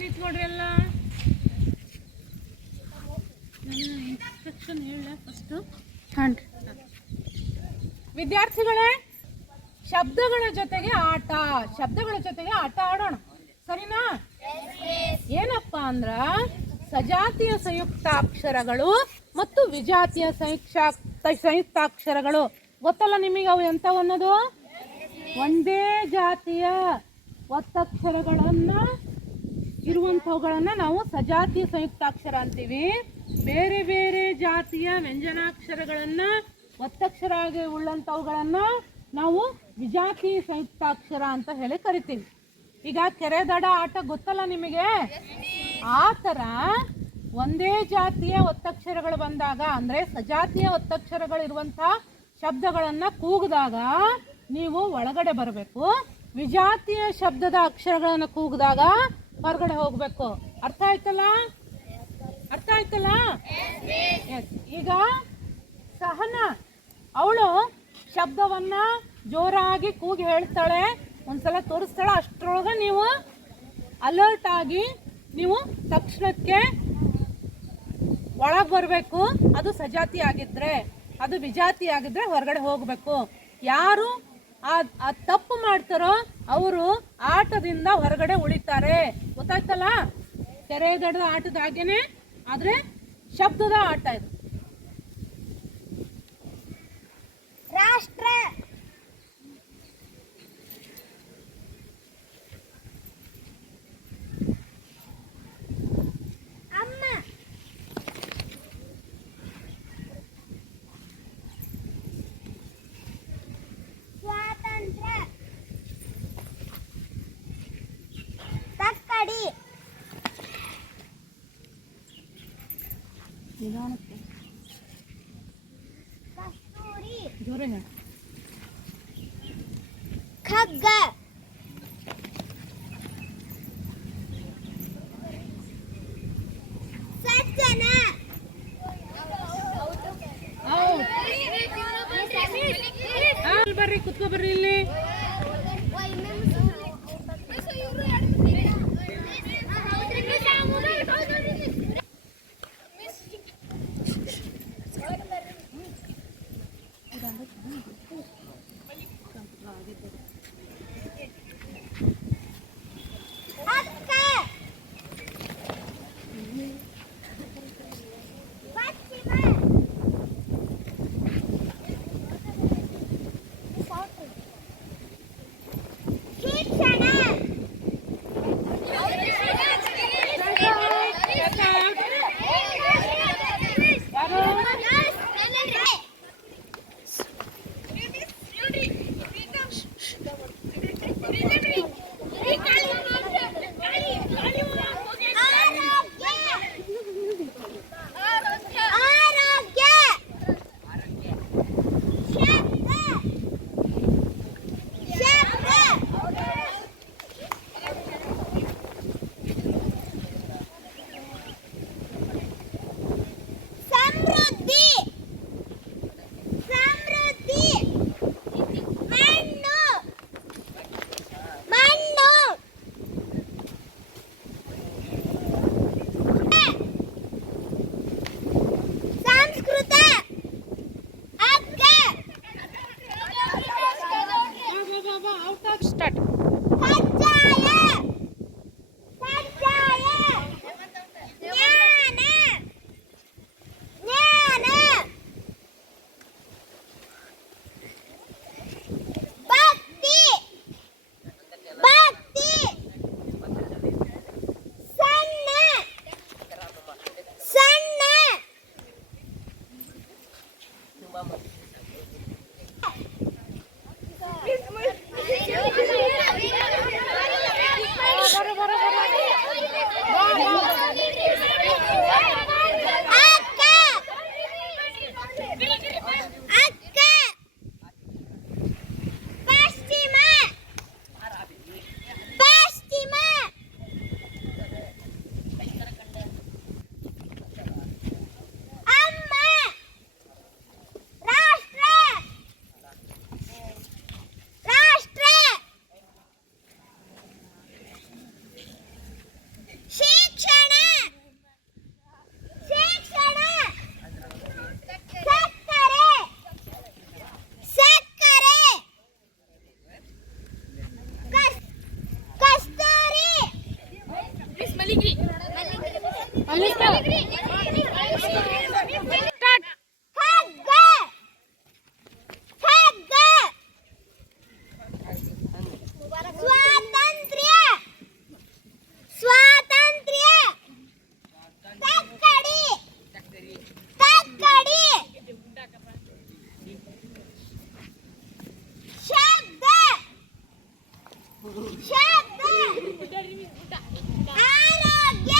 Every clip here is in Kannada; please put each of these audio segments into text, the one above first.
ನಿಂತ್ಕೊಡ್ರಿ ಎಲ್ಲ. ಇನ್ಸ್ಟ್ರಕ್ಷನ್ ಹೇಳ ಫಸ್ಟು. ವಿದ್ಯಾರ್ಥಿಗಳೇ, ಶಬ್ದಗಳ ಜೊತೆಗೆ ಆಟ ಆಡೋಣ, ಸರಿನಾ? ಏನಪ್ಪಾ ಅಂದ್ರ ಸಜಾತಿಯ ಸಂಯುಕ್ತಾಕ್ಷರಗಳು ಮತ್ತು ವಿಜಾತಿಯ ಸಂಯುಕ್ತಾಕ್ಷರಗಳು ಗೊತ್ತಲ್ಲ ನಿಮಗೆ? ಅವು ಎಂಥವು ಅನ್ನೋದು? ಒಂದೇ ಜಾತಿಯ ಒತ್ತಕ್ಷರಗಳನ್ನ ಇರುವಂಥವುಗಳನ್ನ ನಾವು ಸಜಾತಿಯ ಸಂಯುಕ್ತಾಕ್ಷರ ಅಂತೀವಿ. ಬೇರೆ ಬೇರೆ ಜಾತಿಯ ವ್ಯಂಜನಾಕ್ಷರಗಳನ್ನ ಒತ್ತಕ್ಷರ ಆಗಿ ಉಳ್ಳಂಥವುಗಳನ್ನ ನಾವು ವಿಜಾತಿಯ ಸಂಯುಕ್ತಾಕ್ಷರ ಅಂತ ಹೇಳಿ ಕರಿತೀವಿ. ಈಗ ಕೆರೆ ದಡ ಆಟ ಗೊತ್ತಲ್ಲ ನಿಮಗೆ? ಆ ಥರ ಒಂದೇ ಜಾತಿಯ ಒತ್ತಕ್ಷರಗಳು ಬಂದಾಗ, ಅಂದರೆ ಸಜಾತಿಯ ಒತ್ತಕ್ಷರಗಳು ಇರುವಂತಹ ಶಬ್ದಗಳನ್ನ ಕೂಗಿದಾಗ ನೀವು ಒಳಗಡೆ ಬರಬೇಕು. ವಿಜಾತಿಯ ಶಬ್ದದ ಅಕ್ಷರಗಳನ್ನು ಕೂಗಿದಾಗ ಹೊರಗಡೆ ಹೋಗ್ಬೇಕು. ಅರ್ಥ ಆಯ್ತಲ್ಲ? ಎಸ್. ಈಗ ಸಹನ ಅವಳು ಶಬ್ದವನ್ನ ಜೋರಾಗಿ ಕೂಗಿ ಹೇಳ್ತಾಳೆ, ಒಂದ್ಸಲ ತೋರಿಸ್ತಾಳೆ. ಅಷ್ಟರೊಳಗೆ ನೀವು ಅಲರ್ಟ್ ಆಗಿ ನೀವು ತಕ್ಷಣಕ್ಕೆ ಒಳಗೆ ಬರಬೇಕು. ಅದು ಸಜಾತಿ ಆಗಿದ್ರೆ, ಅದು ವಿಜಾತಿ ಆಗಿದ್ರೆ ಹೊರಗಡೆ ಹೋಗಬೇಕು. ಯಾರು ಆ ತಪ್ಪು ಮಾಡ್ತಾರೋ ಅವರು ಆಟದಿಂದ ಹೊರಗಡೆ ಉಳಿತಾರೆ. ಗೊತ್ತಾಯ್ತಲ್ಲ? ಕೆರೆ ದಡದ ಆಟದ ಹಾಗೇನೆ, ಆದ್ರೆ ಶಬ್ದದ ಆಟ ಇದು. ರಾಷ್ಟ್ರ, ಅಮ್ಮ, ಸ್ವಾತಂತ್ರ್ಯ, ತಕ್ಕಡಿ, ಕಸ್ತೂರಿ, ಖಗ್ಗ, ಸಜ್ಜನ, ಬರ್ರಿ ಕುತ್ಕೋ ಬರ್ರಿ ಇಲ್ಲಿ. ಅಕ್ಕ, ಪಶ್ಚಿಮ, ಶಿಕ್ಷಣ, ಸಮೃದ್ಧಿ, ಮಣ್ಣು, ಸಂಸ್ಕೃತ, ಅಗ್ಗ, ಸ್ಟಾರ್ಟ್. ಕಜ್ಜಾಯ, ಜ್ಞಾನ, ಭಕ್ತಿ, ಸಣ್ಣ, ಅಕ್ಕ, ಪಶ್ಚಿಮ, ಅಮ್ಮ, ರಾಷ್ಟ್ರ, ಸ್ವಾತಂತ್ರ್ಯ ಸ್ವಾತಂತ್ರ್ಯ ತಕ್ಕಡಿ ತಕ್ಕಡಿ ಶಬ್ದ ಶಬ್ದ ಆರೋಗ್ಯ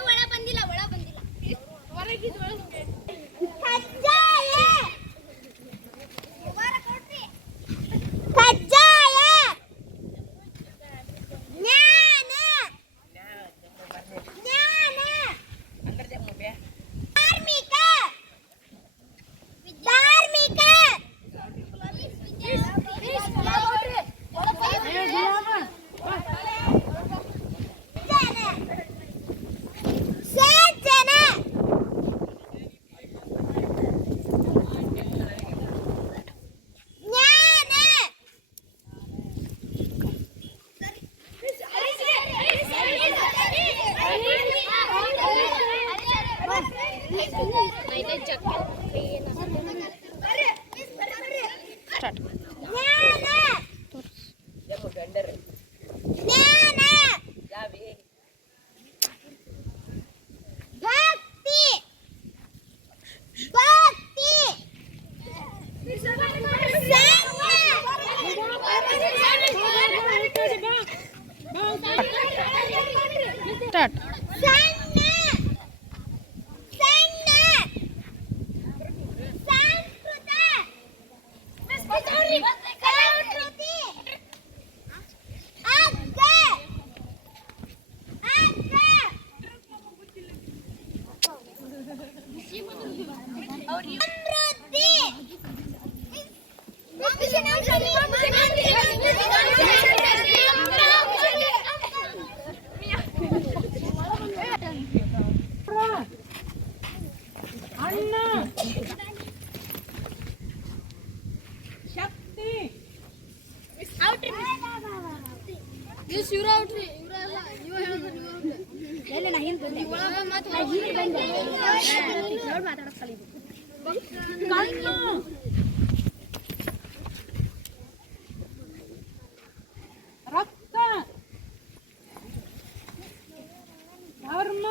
ಒಳ ಬಂದಿಲ್ಲ ಕಜ್ಜಾಯ ಕಜ್ಜಾಯ ಜ್ಞಾನ ಜ್ಞಾನ ಧಾರ್ಮಿಕ ಧಾರ್ಮಿಕ ಸೇಚನ ಜ್ಞಾನ ಜ್ಞಾನ ಜ್ಞಾನ ಭಕ್ತಿ ಭಕ್ತಿ ಸ್ಟಾರ್ಟ್. ಸಣ್ಣ ಸಣ್ಣ ಸಂಸ್ಕೃತ ಸಂಸ್ಕೃತಿ ಅಗ್ಗ ಅಗ್ಗ ಸಮೃದ್ಧಿ ಅಣ್ಣ ಶಕ್ತಿ ಕಣ್ಣು ರಕ್ತ ಧರ್ಮ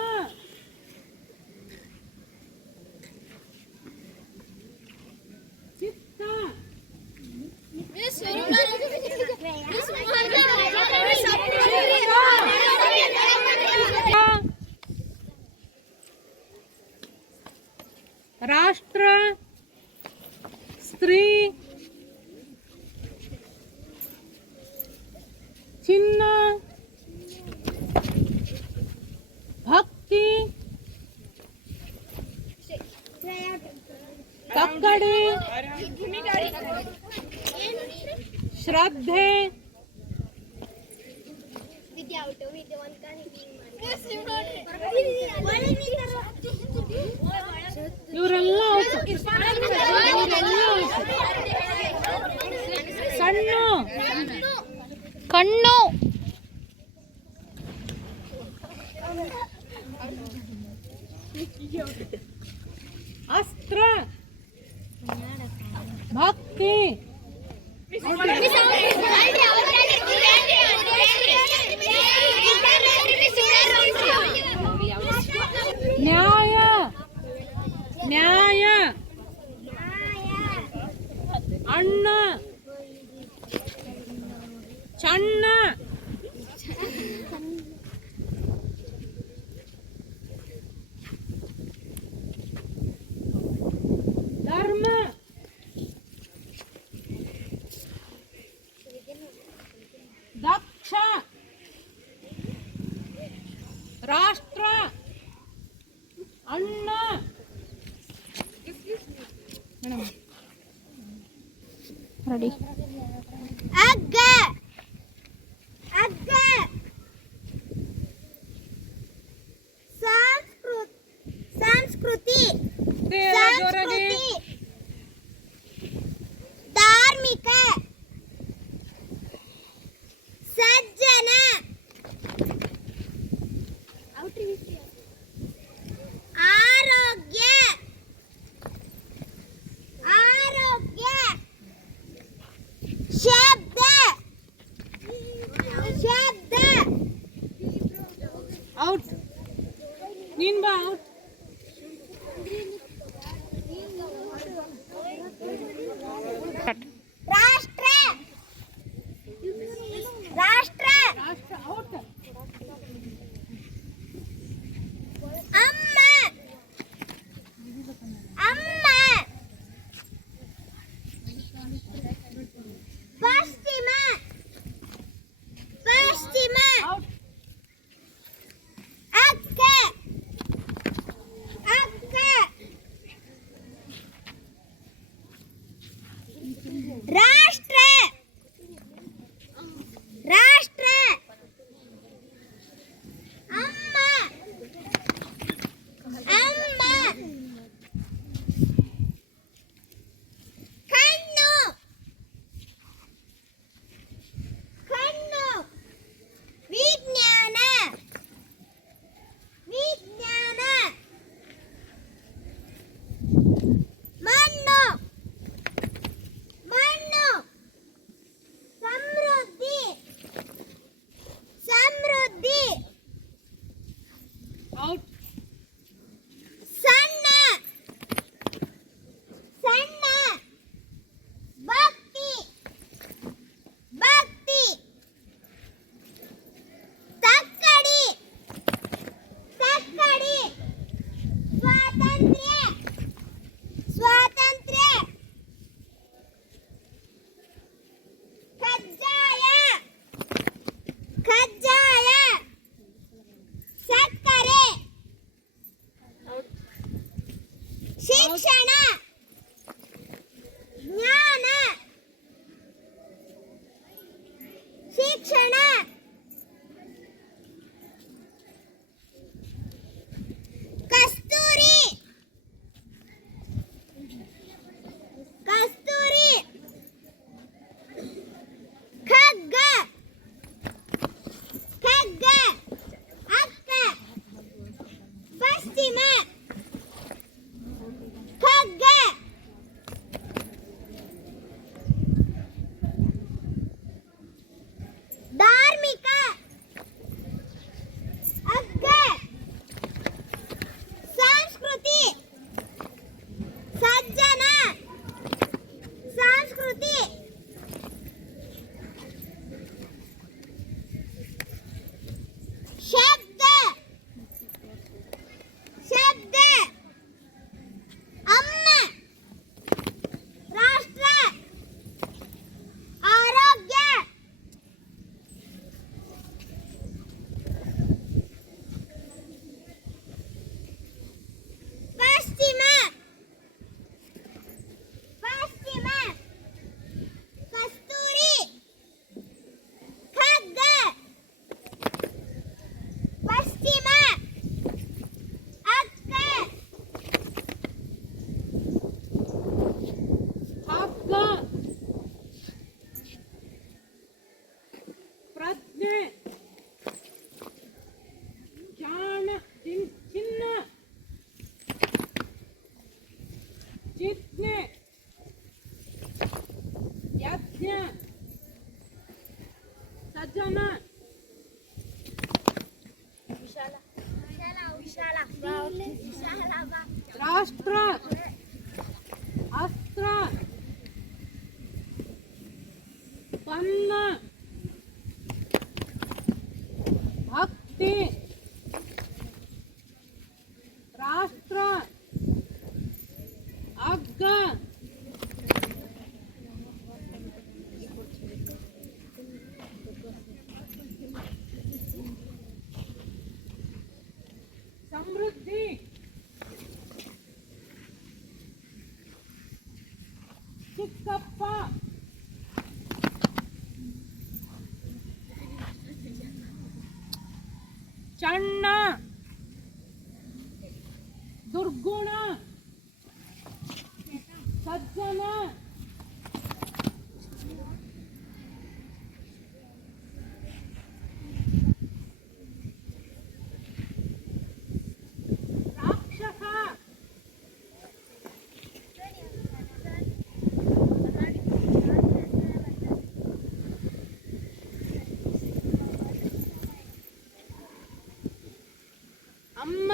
ಚಿತ್ತ ರಾಷ್ಟ್ರ ಸ್ತ್ರೀ ಚಿನ್ನ ಭಕ್ತಿ ತಕ್ಕಡಿ ಶ್ರದ್ಧೆ ಇವರೆಲ್ಲ ಸಣ್ಣ ಕಣ್ಣು ಅಸ್ತ್ರ ಭಕ್ತಿ ನ್ಯಾಯ ನ್ಯಾಯ ಅಣ್ಣ ಚಣ್ಣ ಧರ್ಮ ದಕ್ಷ ರಾಷ್ಟ್ರ ಅಣ್ಣ ರೆಡಿ. ಅಗ್ಗ ಅಗ್ಗ ಸಂಸ್ಕೃತಿ ಸಂಸ್ಕೃತಿ ಧಾರ್ಮಿಕ ಔಟ್. ಸ್ಟಾರ್ಟ್. ರಾಷ್ಟ್ರ ರಾಷ್ಟ್ರ ರಾಷ್ಟ್ರ ಔಟ್. ಅಮ್ಮ ಅಮ್ಮ ಪಶ್ಚಿಮ ಪಶ್ಚಿಮ ಔಟ್. ಅಕ್ಕ ಅಕ್ಕ ರಾಷ್ಟ್ರ ರಾಷ್ಟ್ರ ಅಮ್ಮ ಅಮ್ಮ ಕಣ್ಣು ಕಣ್ಣು ವಿಜ್ಞಾನ ವಿಜ್ಞಾನ ಮಣ್ಣು ಮಣ್ಣು ಸಮೃದ್ಧಿ ಸಮೃದ್ಧಿ ಔಟ್. ಸಣ್ಣ ಸಣ್ಣ ಭಕ್ತಿ ಭಕ್ತಿ ತಕ್ಕಡಿ ತಕ್ಕಡಿ ಸ್ವಾತಂತ್ರ್ಯ ಸ್ವಾತಂತ್ರ್ಯ ಕಜ್ಜಾಯ ಕಜ್ಜಾಯ ಸಕ್ಕರೆ ಶಿಕ್ಷಣ ಜ್ಞಾನ ಶಿಕ್ಷಣ ಕಸ್ತೂರಿ ಕಸ್ತೂರಿ ಖಗ್ಗ ಖಗ್ಗ ಅಕ್ಕ ಪಶ್ಚಿಮ ಖಗ್ಗ ಧಾರ್ಮಿಕ ಅಗ್ಗ ಸಂಸ್ಕೃತಿ ಸಜ್ಜನ ಸಂಸ್ಕೃತಿ ಶಬ್ದ ಶಬ್ದ ಅಮ್ಮ ರಾಷ್ಟ್ರ ಆರೋಗ್ಯ ಪಶ್ಚಿಮ ಪಶ್ಚಿಮ ಕಸ್ತೂರಿ ಖಗ್ಗ ಪಶ್ಚಿಮ ಅಕ್ಕ ಹಗ್ಗ. ಪ್ರಜ್ಞೆ ಜಾಣ ಚಿನ್ನ ಜಿಜ್ಞೆ ಯಜ್ಞ ಸಜ್ಜನ ರಾಷ್ಟ್ರ ಅಸ್ತ್ರ ಬನ್ನ ಭಕ್ತಿ ರಾಷ್ಟ್ರ ಹಗ್ಗ ಸಮೃದ್ಧಿ ಚಿಕ್ಕಪ್ಪ ಚಣ್ಣ ದುರ್ಗುಣ ಸಜ್ಜನ ರಾಕ್ಷಸ ಅಮ್ಮ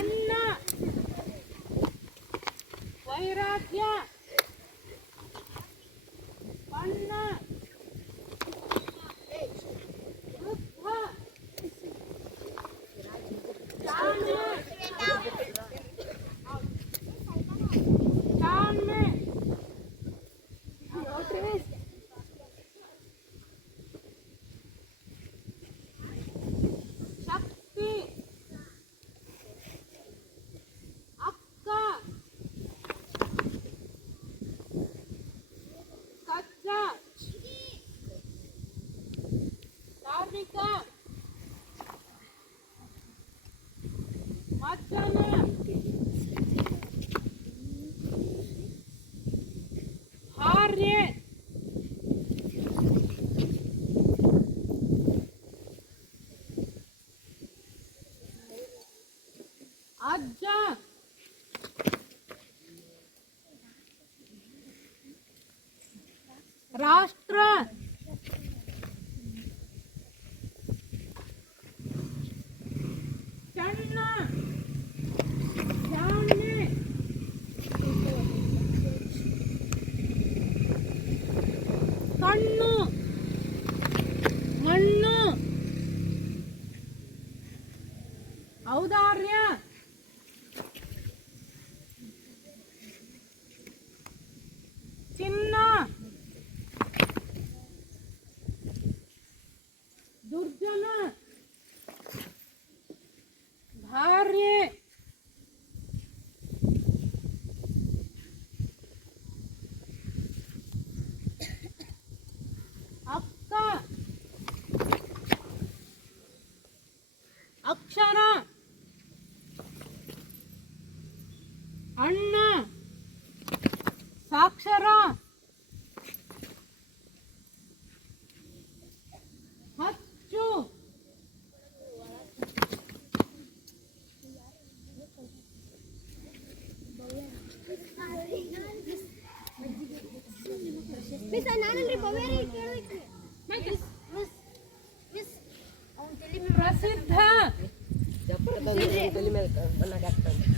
ಬಣ್ಣ ವೈರಾಗ್ಯ ಬಣ್ಣ ವೃದ್ಧ ತಾಳ್ಮೆ ತಾಳ್ಮೆ ಶಕ್ತಿ ಅಕ್ಕ ಸಜ್ಜ ಧಾರ್ಮಿಕ ಮಜ್ಜನ ಹಾರ್ಯ ಅಜ್ಜ ರಾಷ್ಟ್ರ ಚಣ್ಣ ಜಾಣ್ಮೆ ಕಣ್ಣು ಮಣ್ಣು ಔದಾರ್ಯ ಚಿನ್ನ ದುರ್ಜನ ಭಾರ್ಯ ಅಕ್ಕ ಅಕ್ಷರ ಅಣ್ಣ ಸಾಕ್ಷರ ಹಚ್ಚು ಮಿಸ್ ನಾನಲ್ರಿ ಬವೇರಿ ಕೇಳೋಕೆ ಮಿಸ್ ಮಿಸ್ ಅವನು ತಲೆ ಮೇಲೆ ಪ್ರಸಿದ್ಧ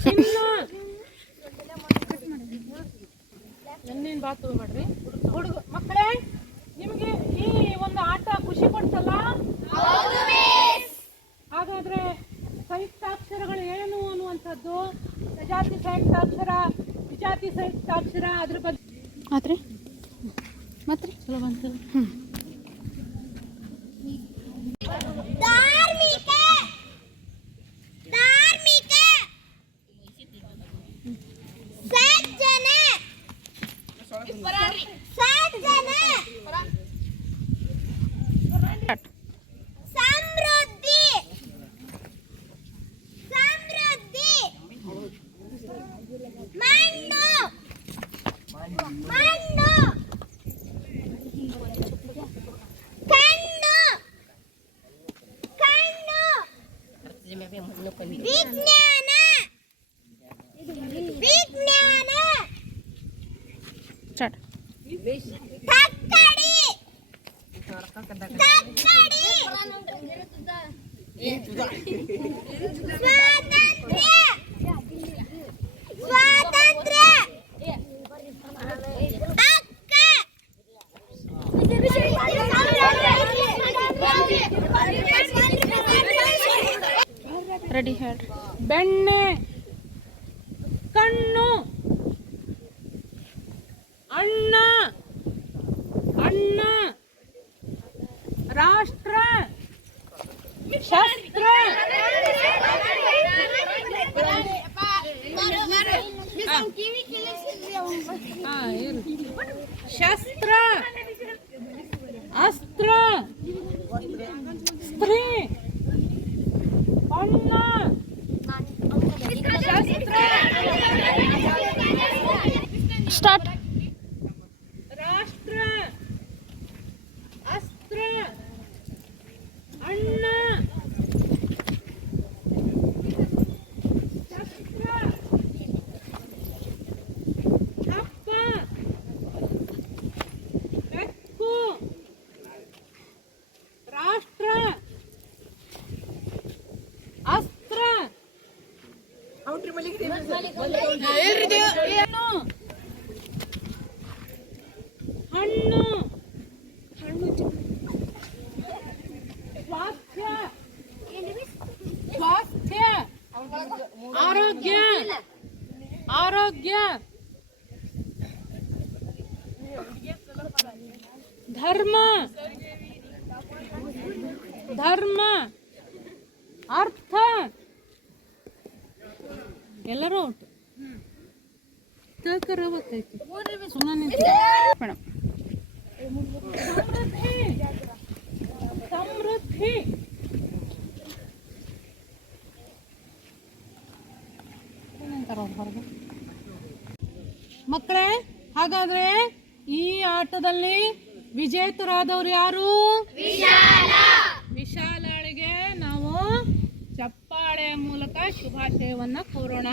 ಚಿನ್ನ ಎಣ್ಣೆನ್ ಬಾತ್ ತಗೋಬೇಡ್ರಿ ಹುಡುಗ ಮಕ್ಕಳೇ, ನಿಮಗೆ ಈ ಒಂದು ಆಟ ಖುಷಿ ಕೊಡ್ತಲ್ಲ? ಹಾಗಾದ್ರೆ ಸಂಯುಕ್ತಾಕ್ಷರಗಳು ಏನು ಅನ್ನುವಂಥದ್ದು, ಸಜಾತಿ ಸಂಯುಕ್ತಾಕ್ಷರ, ವಿಜಾತಿ ಸಂಯುಕ್ತಾಕ್ಷರ, ಅದ್ರ ಬಗ್ಗೆ ಆತ್ರಿ ಮತ್ತೆ ಚಲೋ ಬಂತು. ಧಾರ್ಮಿಕ ಧಾರ್ಮಿಕ ಸಜ್ಜನ ಸಜ್ಜನ ಸಮೃದ್ಧಿ ಸಮೃದ್ಧಿ ಮಣ್ಣು ಮಣ್ಣು ಕಣ್ಣು ಕಣ್ಣು ವಿಜ್ಞಾನ ವಿಜ್ಞಾನ ಸ್ಟಾರ್ಟ್. ತಕ್ಕಡಿ ತಕ್ಕಡಿ ಸ್ವಾತಂತ್ರ್ಯ ಸ್ವಾತಂತ್ರ್ಯ ಅಕ್ಕ ರೆಡಿ ಹೇಳ್ರಿ. ಬೆಣ್ಣೆ ಕಣ್ಣು ಅಣ್ಣ ಅಣ್ಣ ರಾಷ್ಟ್ರ ಶಸ್ತ್ರ ಶಸ್ತ್ರ ಅಸ್ತ್ರ ಸ್ತ್ರೀ ಬಣ್ಣ ಶಸ್ತ್ರ ಸ್ಟಾರ್ಟ್. ರಾಷ್ಟ್ರ ಅಸ್ತ್ರ ಅಣ್ಣ ಶಸ್ತ್ರ ಹಬ್ಬ ಬೆಕ್ಕು ರಾಷ್ಟ್ರ ಅಸ್ತ್ರ ಹಣ್ಣು ಸ್ವಾಸ್ಥ್ಯ ಸ್ವಾಸ್ಥ್ಯ ಆರೋಗ್ಯ ಆರೋಗ್ಯ ಧರ್ಮ ಧರ್ಮ ಅರ್ಥ ಎಲ್ಲರೂ ಔಟ್ ಗೊತ್ತಾಯ್ತು ಸುಮ್ಮನೆ ಮೇಡಮ್ ಸಮೃದ್ಧಿ ಸಮೃದ್ಧಿ ಮಕ್ಕಳೇ, ಹಾಗಾದ್ರೆ ಈ ಆಟದಲ್ಲಿ ವಿಜೇತರಾದವರು ಯಾರು? ವಿಶಾಲಾಳಿಗೆ ನಾವು ಚಪ್ಪಾಳೆ ಮೂಲಕ ಶುಭಾಶಯವನ್ನ ಕೋರೋಣ.